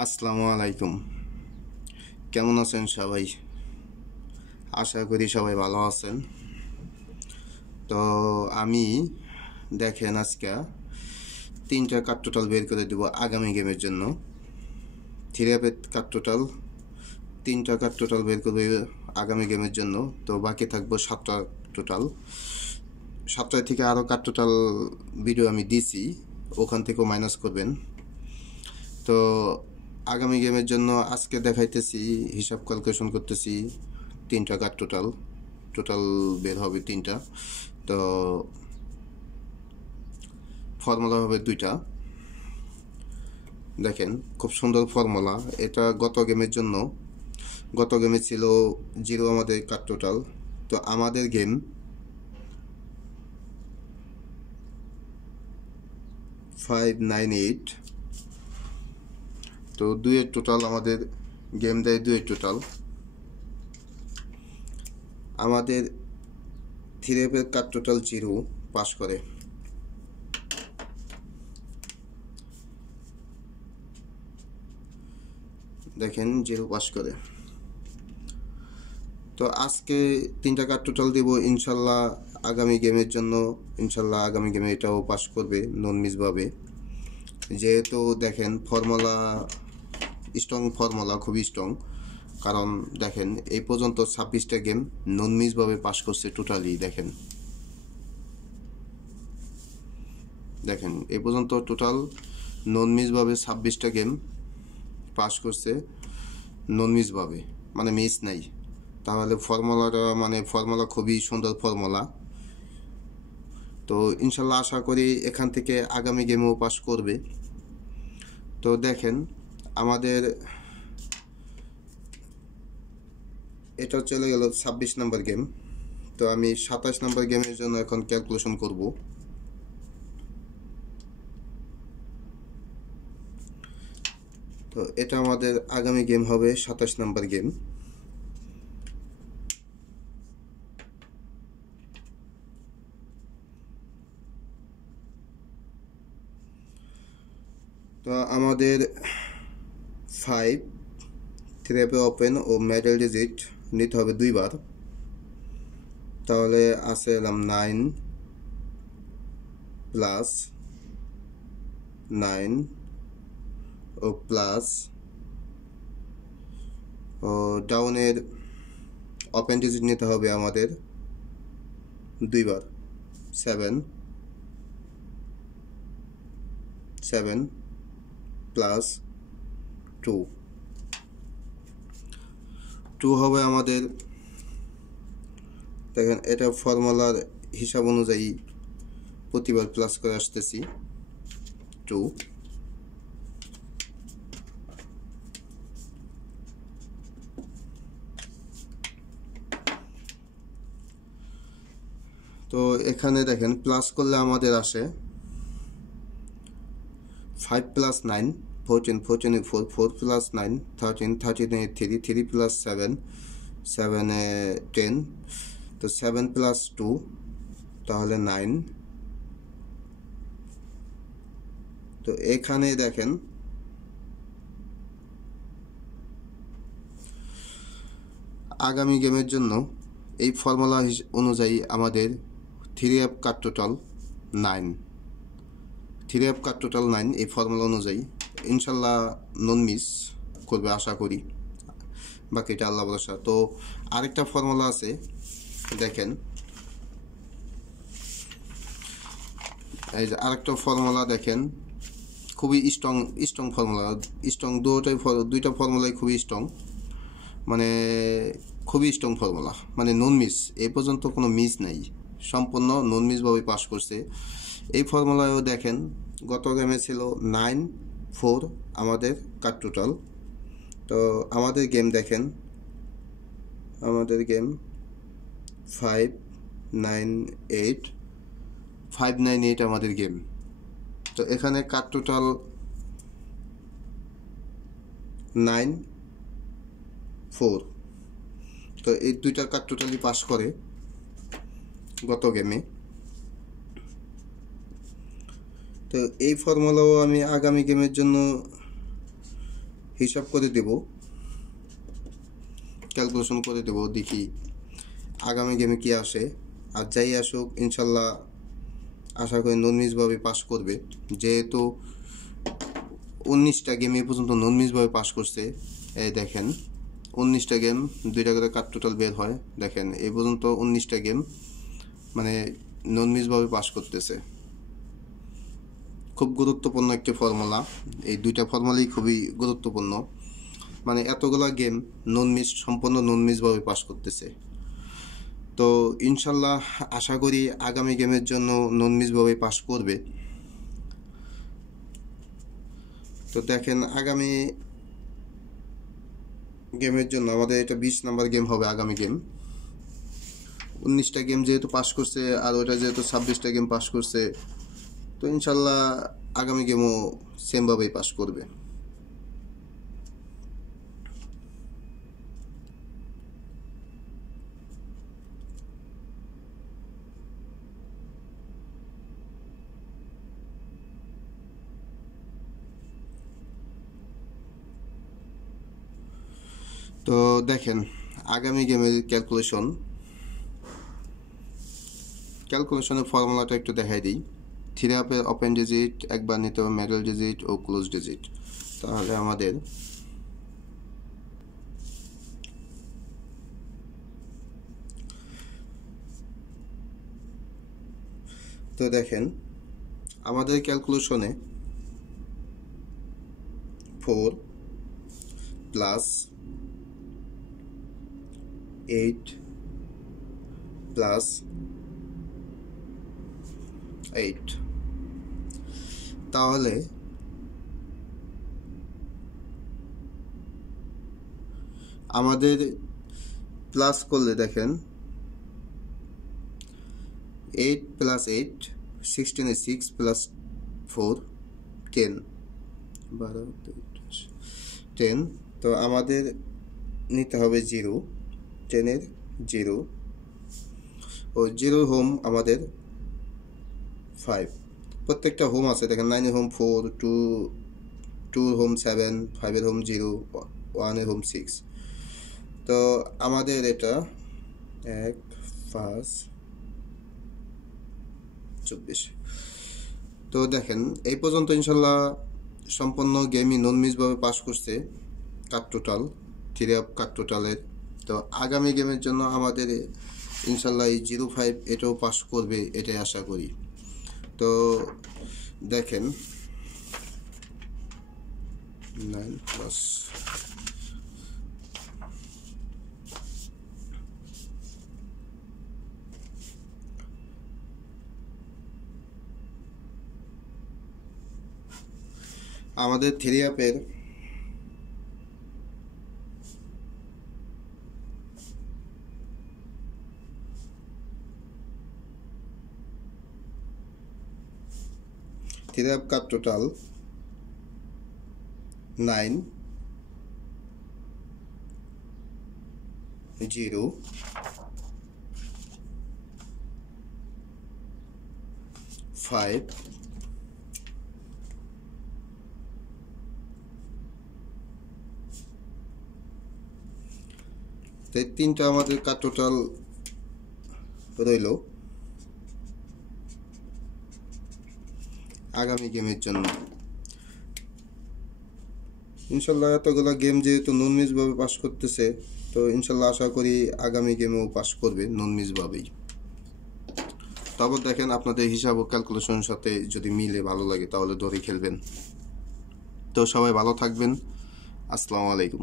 আসসালামু আলাইকুম। কেমন আছেন সবাই? আশা করি সবাই ভালো আছেন। তো আমি দেখেন আজকে তিনটা কার্ড টোটাল বের করে দেব আগামী গেমের জন্য। থ্রি অ্যাপের কার্ড টোটাল, তিনটা কার্ড টোটাল বের করবে আগামী গেমের জন্য। তো বাকি থাকবো 7টা টোটাল। 7টায় থেকে আরও কার্ড টোটাল ভিডিও আমি দিছি, ওখান থেকেও মাইনাস করবেন। তো আগামী গেমের জন্য আজকে দেখাইতেছি, হিসাব ক্যালকুলেশন করতেছি। তিনটা কার্ড টোটাল বের হবে তিনটা। তো ফর্মুলা হবে দুইটা। দেখেন খুব সুন্দর ফর্মুলা। এটা গত গেমের জন্য, গত গেমে ছিল 0 আমাদের কার্ড টোটাল। তো আমাদের গেম 598। তো দুইয়ের টোটাল আমাদের গেম দেয়, দুইয়ের টোটাল আমাদের থ্রি অ্যাপের কার্ড টোটাল 0 পাস করে। দেখেন 0 পাস করে। তো আজকে তিনটা কার্ড টোটাল দিব ইনশাল্লাহ আগামী গেমের জন্য। ইনশাল্লাহ আগামী গেমে এটাও পাস করবে নন মিসভাবে। যেহেতু দেখেন ফর্মুলা স্ট্রং, ফর্মুলা খুবই স্ট্রং। কারণ দেখেন এই পর্যন্ত 26টা গেম নন মিসভাবে পাস করছে টোটালি। দেখেন এই পর্যন্ত টোটাল নন মিসভাবে 26টা গেম পাস করছে নন মিসভাবে, মানে মিস নাই। তাহলে ফর্মুলাটা, মানে ফর্মুলা খুবই সুন্দর ফর্মুলা। তো ইনশাল্লাহ আশা করি এখান থেকে আগামী গেমেও পাস করবে। তো দেখেন আমাদের এটা চলে গেল 26 নম্বর গেম। তো আমি 27 নম্বর গেমের জন্য এখন ক্যালকুলেশন করব। তো এটা আমাদের আগামী গেম হবে 27 নম্বর গেম। তো আমাদের 5 থ্রি ওপেন ও মিডল ডিজিট নিতে হবে দুইবার। তাহলে আসে এলাম 9 প্লাস 9 ও প্লাস ও ডাউনের ওপেন ডিজিট নিতে হবে আমাদের দুইবার। 7 প্লাস 2 হবে আমাদের। দেখেন এটা ফর্মুলার হিসাব অনুযায়ী প্রতিবার প্লাস করে আসতেছি 2। তো এখানে দেখেন প্লাস করলে আমাদের আসে 5 প্লাস 9 14, 14 এ 4, 4 প্লাস 9 13, 13 এ 3, 3 প্লাস 7, 7 এ 10। তো 7 প্লাস 2 তাহলে 9। তো এখানে দেখেন আগামী গেমের জন্য এই ফর্মুলা অনুযায়ী আমাদের three app card total 9। Three app card total 9 এই ফর্মুলা অনুযায়ী ইনশাল্লাহ নন মিস করবে আশা করি। বাকিটা আল্লাহ ভরসা। তো আরেকটা ফর্মুলা আছে, দেখেন এই যে আরেকটা ফর্মুলা দেখেন, খুবই স্ট্রং ফর্মুলা। স্ট্রং দুইটা ফর্মুলাই খুবই স্ট্রং, মানে খুবই স্ট্রং ফর্মুলা, মানে নন মিস। এই পর্যন্ত কোনো মিস নাই, সম্পূর্ণ নন মিসভাবে পাস করছে। এই ফর্মুলায়ও দেখেন গত গেমে ছিল 9-4 আমাদের কার্ড টোটাল। তো আমাদের গেম দেখেন, আমাদের গেম 598 আমাদের গেম। তো এখানে কার্ড টোটাল 9-4। তো এই দুইটা কার্ড টোটালি পাস করে গত গেমে। তো এই ফর্মুলাও আমি আগামী গেমের জন্য হিসাব করে দেব, ক্যালকুলেশন করে দেব, দেখি আগামী গেমে কি আসে। আর যাই আসুক ইনশাল্লাহ আশা করি নন মিসভাবে পাস করবে, যেহেতু 19টা গেম এ পর্যন্ত নন মিসভাবে পাস করছে। এই দেখেন 19টা গেম, 2টা করে কাট টোটাল বের হয়, দেখেন এই পর্যন্ত 19টা গেম মানে নন মিসভাবে পাস করতেছে। খুব গুরুত্বপূর্ণ একটি ফর্মুলা, এই 2টা ফর্মুলাই খুবই গুরুত্বপূর্ণ, মানে এতগুলা গেম নন মিস, সম্পূর্ণ নন মিসভাবে পাস করতেছে। তো ইনশাল্লাহ আশা করি আগামী গেমের জন্য নন মিসভাবে পাস করবে। তো দেখেন আগামী গেমের জন্য আমাদের এটা 20 নাম্বার গেম হবে আগামী গেম। 19টা গেম যেহেতু পাস করছে আর ওটা যেহেতু 26টা গেম পাস করছে, তো ইনশাল্লাহ আগামী গেমও সেমভাবেই পাস করবে। তো দেখেন আগামী গেমের ক্যালকুলেশনের ফর্মুলাটা একটু দেখাই দিই। 3 আপের ওপেন ডিজিট একবার নিতে হবে, মিডল ডিজিট ও ক্লোজ ডিজিট। তাহলে আমাদের তো দেখেন আমাদের ক্যালকুলেশনে 4 প্লাস 8 প্লাস 8, তাহলে আমাদের প্লাস করলে দেখেন 8 প্লাস 8 16 এ 6 প্লাস 4 10, 12 10। তো আমাদের নিতে হবে 0, 10 এর 0 ও 0 হোম আমাদের 5, প্রত্যেকটা হোম আছে দেখেন। 9 এর হোম 4, 2 হোম 7, 5 এর হোম 0, 1 এর হোম 6। তো আমাদের এটা 1 5 24। তো দেখেন এই পর্যন্ত ইনশাল্লাহ সম্পূর্ণ গেমই নন মিসভাবে পাস করছে কাট টোটাল, 3 আপ কাট টোটালের। তো আগামী গেমের জন্য আমাদের ইনশাল্লাহ এই 05 এটাও পাস করবে, এটাই আশা করি। তো দেখেন 9 প্লাস আমাদের 3 আপের কাট টোটাল 9 0 5 তাই 3টা আমাদের কাট টোটাল রইল আগামী গেমের জন্য। ইনশাল্লাহ এতগুলা গেম যেহেতু নন মিসভাবে পাস করতেছে, তো ইনশাল্লাহ আশা করি আগামী গেমেও পাস করবে নন মিসভাবেই। তারপর দেখেন আপনাদের হিসাব ও ক্যালকুলেশনের সাথে যদি মিলে ভালো লাগে তাহলে ধরে খেলবেন। তো সবাই ভালো থাকবেন, আসসালামু আলাইকুম।